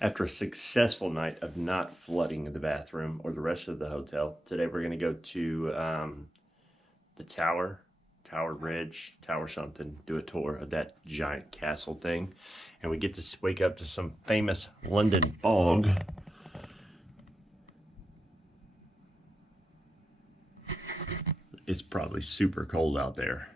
After a successful night of not flooding the bathroom or the rest of the hotel, today we're going to go to the Tower Bridge, Tower something, do a tour of that giant castle thing. And we get to wake up to some famous London fog. It's probably super cold out there.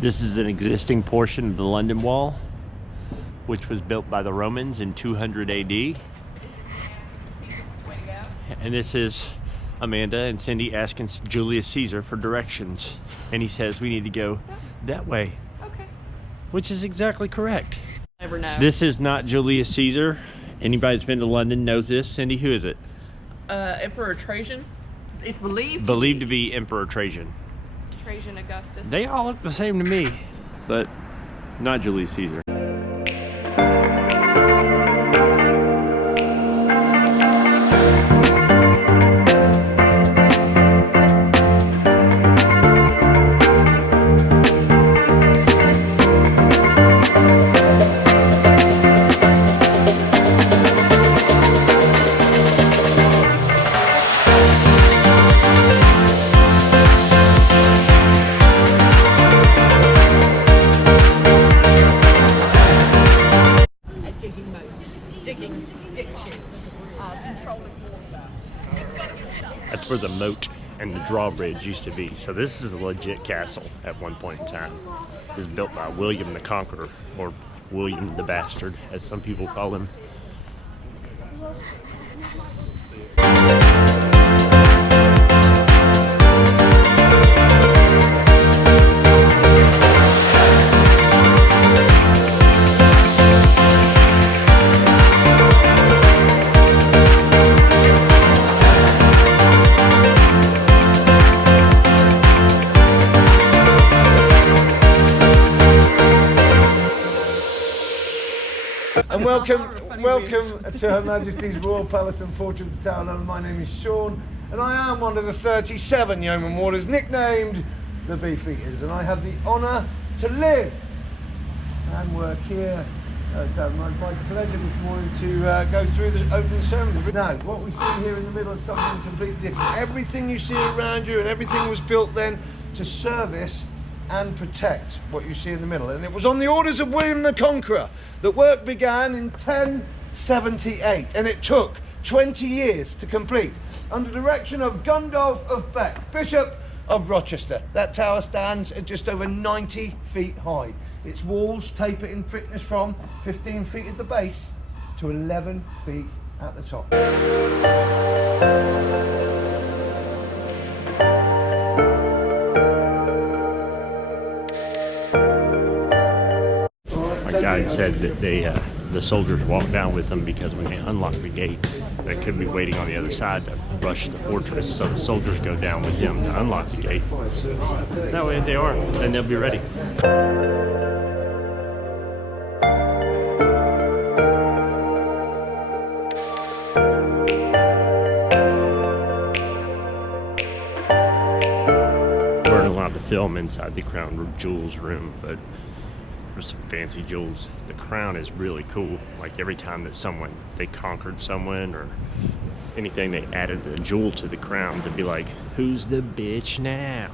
This is an existing portion of the London Wall, which was built by the Romans in 200 AD. And this is Amanda and Cindy asking Julius Caesar for directions. And he says we need to go that way. Okay. Which is exactly correct. Never know. This is not Julius Caesar. Anybody that's been to London knows this. Cindy, who is it? Emperor Trajan. It's believed to be Emperor Trajan. Trajan Augustus. They all look the same to me, but not Julius Caesar. That's where the moat and the drawbridge used to be. So this is a legit castle at one point in time. It was built by William the Conqueror, or William the Bastard, as some people call him. And welcome to Her Majesty's Royal Palace and Fortress of Tower London. My name is Sean, and I am one of the 37 yeoman warders nicknamed the Beefeaters, and I have the honour to live and work here. It's my pleasure this morning to go through the opening ceremony. Now, what we see here in the middle is something completely different. Everything you see around you and everything was built then to service and protect what you see in the middle. And it was on the orders of William the Conqueror that work began in 1078, and it took 20 years to complete under direction of Gundulf of Beck, Bishop of Rochester. That tower stands at just over 90 feet high. Its walls taper in thickness from 15 feet at the base to 11 feet at the top. Guide said that the soldiers walked down with them because when they unlock the gate, they could be waiting on the other side to rush the fortress. So the soldiers go down with them to unlock the gate. That way, if they are, then they'll be ready. We weren't allowed to film inside the Crown Jewels room, but some fancy jewels. The crown is really cool. Like every time that they conquered someone or anything, they added a jewel to the crown to be like, who's the bitch now?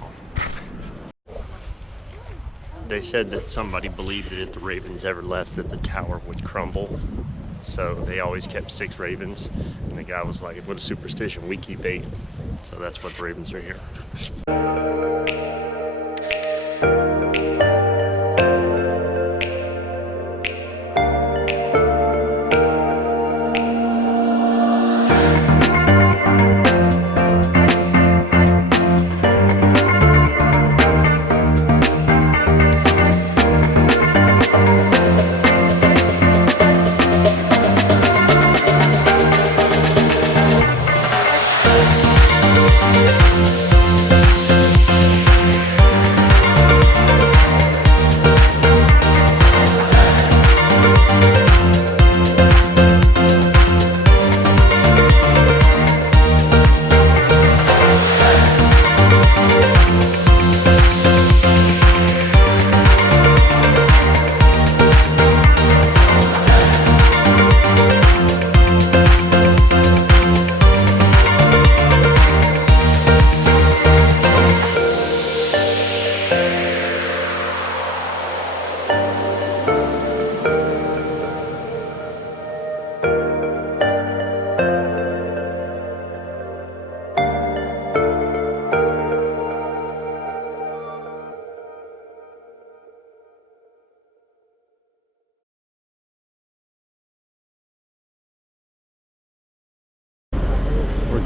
They said that somebody believed that if the ravens ever left that the tower would crumble, so they always kept 6 ravens, and the guy was like, what a superstition, we keep 8. So that's what the ravens are here.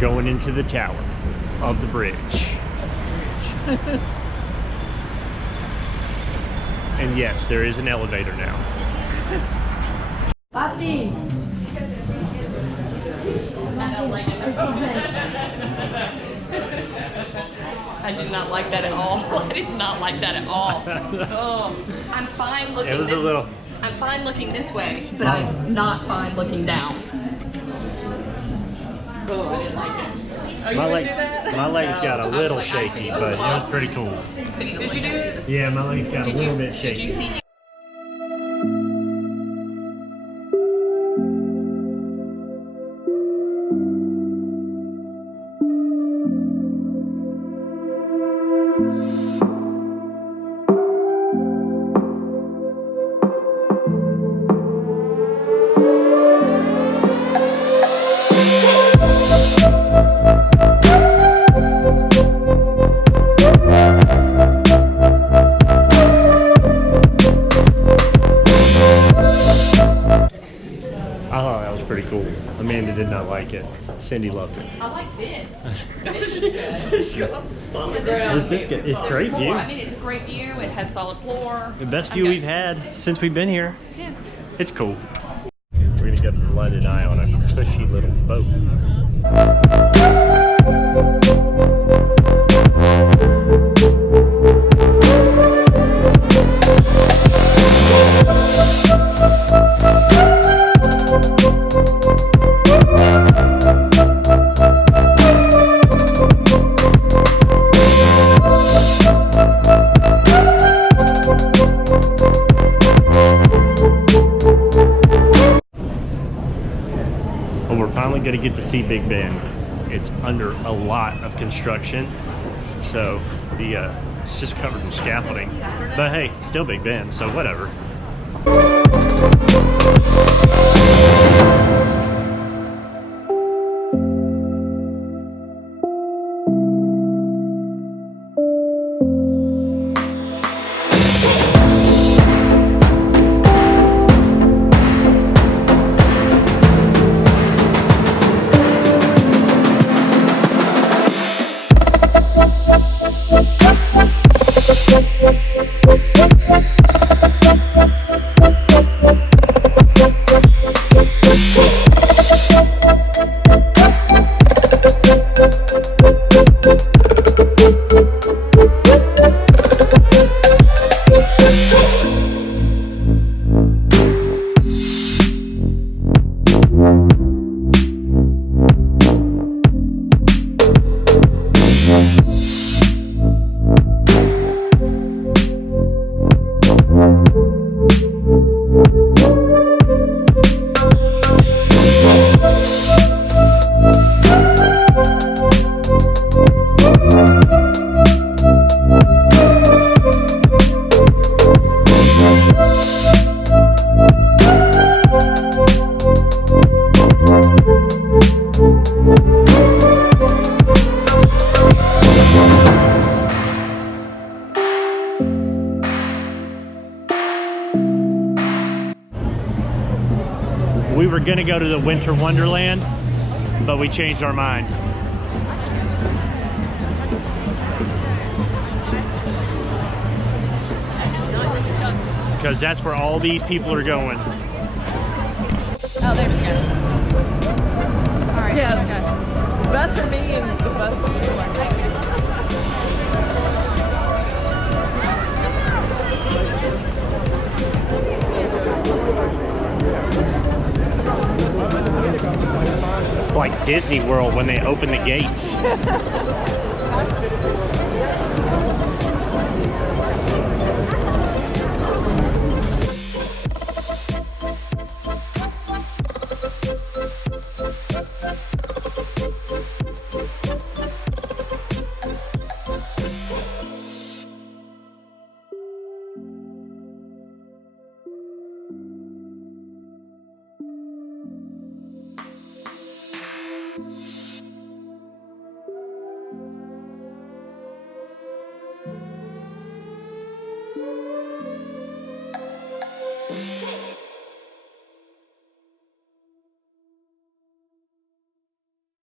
We're going into the tower of the bridge. And yes, there is an elevator now. Papi. I did not like that at all. I did not like that at all. Oh, I'm fine looking. It was a little. I'm fine looking this way, but I'm not fine looking down. Oh, I didn't like it. Oh, My legs got a little shaky, but it was pretty cool. Did you do it? Yeah, my legs got a little bit shaky. Did you see? Pretty cool. Amanda did not like it. Cindy loved it. I like this. This is good. What's this good? It's great view. I mean, it's a great view. It has solid floor. The best view we've had since we've been here. Yeah. It's cool. We're gonna go to the London Eye on a cushy little boat. Going to get to see Big Ben. It's under a lot of construction, so it's just covered in scaffolding, but hey, still Big Ben, so whatever. We were gonna go to the Winter Wonderland, but we changed our mind. Because that's where all these people are going. Oh, there she goes. All right. Yeah, okay. Bus for me and the bus for you. It's like Disney World when they open the gates.